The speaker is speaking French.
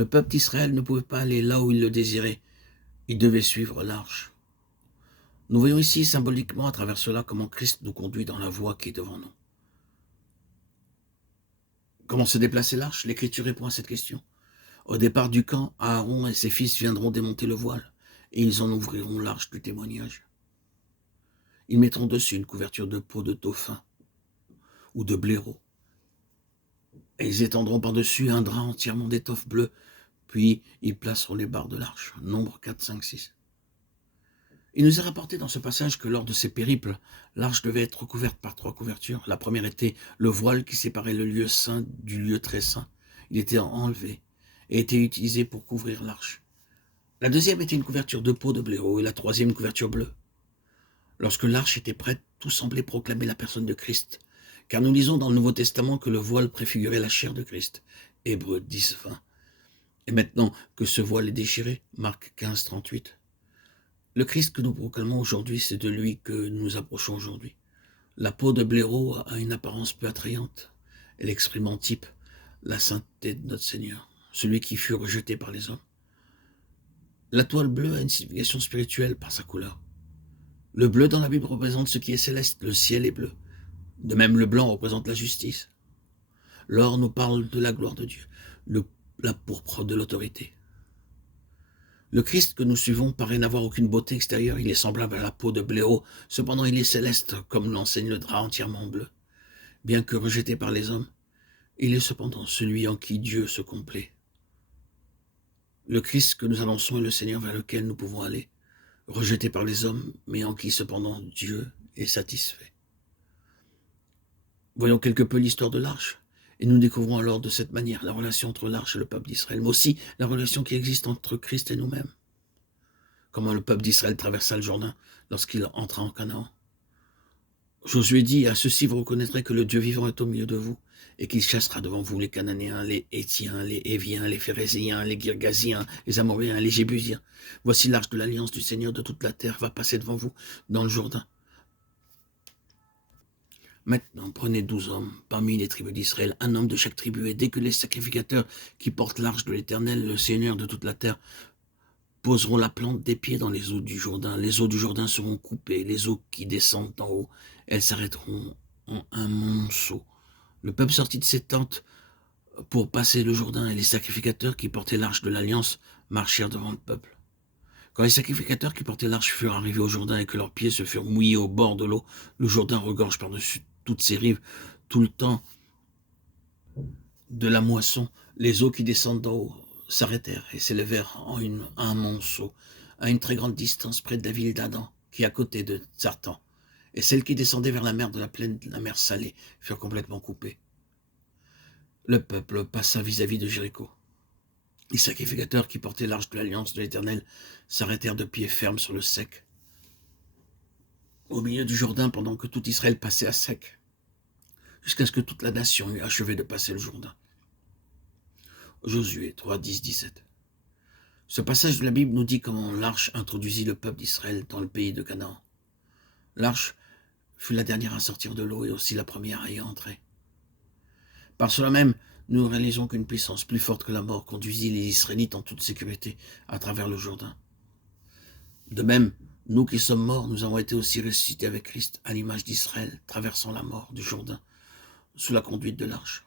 Le peuple d'Israël ne pouvait pas aller là où il le désirait. Il devait suivre l'arche. Nous voyons ici symboliquement à travers cela comment Christ nous conduit dans la voie qui est devant nous. Comment se déplacer l'arche? L'Écriture répond à cette question. Au départ du camp, Aaron et ses fils viendront démonter le voile et ils en ouvriront l'arche du témoignage. Ils mettront dessus une couverture de peau de dauphin ou de blaireau. Et ils étendront par-dessus un drap entièrement d'étoffe bleue, puis ils placeront les barres de l'arche. Nombre 4, 5, 6. Il nous est rapporté dans ce passage que lors de ces périples, l'arche devait être recouverte par 3 couvertures. La première était le voile qui séparait le lieu saint du lieu très saint. Il était enlevé et était utilisé pour couvrir l'arche. La deuxième était une couverture de peau de blaireau et la troisième une couverture bleue. Lorsque l'arche était prête, tout semblait proclamer la personne de Christ, car nous lisons dans le Nouveau Testament que le voile préfigurait la chair de Christ. Hébreux 10, 20. Et maintenant que ce voile est déchiré, Marc 15, 38. Le Christ que nous proclamons aujourd'hui, c'est de lui que nous nous approchons aujourd'hui. La peau de blaireau a une apparence peu attrayante. Elle exprime en type la sainteté de notre Seigneur, celui qui fut rejeté par les hommes. La toile bleue a une signification spirituelle par sa couleur. Le bleu dans la Bible représente ce qui est céleste, le ciel est bleu. De même, le blanc représente la justice. L'or nous parle de la gloire de Dieu, la pourpre de l'autorité. Le Christ que nous suivons paraît n'avoir aucune beauté extérieure, il est semblable à la peau de blaireau, cependant il est céleste, comme l'enseigne le drap entièrement bleu. Bien que rejeté par les hommes, il est cependant celui en qui Dieu se complaît. Le Christ que nous annonçons est le Seigneur vers lequel nous pouvons aller, rejeté par les hommes, mais en qui cependant Dieu est satisfait. Voyons quelque peu l'histoire de l'arche, et nous découvrons alors de cette manière la relation entre l'arche et le peuple d'Israël, mais aussi la relation qui existe entre Christ et nous-mêmes. Comment le peuple d'Israël traversa le Jourdain lorsqu'il entra en Canaan. Josué dit, à ceux-ci vous reconnaîtrez que le Dieu vivant est au milieu de vous, et qu'il chassera devant vous les Cananéens, les Hétiens, les Éviens, les Phéréziens, les Girgasiens, les Amoréens, les Jébusiens. Voici l'arche de l'alliance du Seigneur de toute la terre va passer devant vous dans le Jourdain. Maintenant, prenez 12 hommes parmi les tribus d'Israël, un homme de chaque tribu, et dès que les sacrificateurs qui portent l'arche de l'Éternel, le Seigneur de toute la terre, poseront la plante des pieds dans les eaux du Jourdain, les eaux du Jourdain seront coupées, les eaux qui descendent d'en haut, elles s'arrêteront en un monceau. Le peuple sortit de ses tentes pour passer le Jourdain, et les sacrificateurs qui portaient l'arche de l'Alliance marchèrent devant le peuple. Quand les sacrificateurs qui portaient l'arche furent arrivés au Jourdain et que leurs pieds se furent mouillés au bord de l'eau, le Jourdain regorge par-dessus toutes ses rives, tout le temps de la moisson, les eaux qui descendent d'en haut s'arrêtèrent et s'élevèrent en un monceau, à une très grande distance près de la ville d'Adam, qui est à côté de Tsartan. Et celles qui descendaient vers la mer de la plaine de la mer Salée furent complètement coupées. Le peuple passa vis-à-vis de Jéricho. Les sacrificateurs qui portaient l'arche de l'Alliance de l'Éternel s'arrêtèrent de pied ferme sur le sec, au milieu du Jourdain, pendant que tout Israël passait à sec, jusqu'à ce que toute la nation eût achevé de passer le Jourdain. Josué 3, 10, 17. Ce passage de la Bible nous dit comment l'arche introduisit le peuple d'Israël dans le pays de Canaan. L'arche fut la dernière à sortir de l'eau et aussi la première à y entrer. Par cela même, nous réalisons qu'une puissance plus forte que la mort conduisit les Israélites en toute sécurité à travers le Jourdain. De même, nous qui sommes morts, nous avons été aussi ressuscités avec Christ à l'image d'Israël, traversant la mort du Jourdain, sous la conduite de l'arche.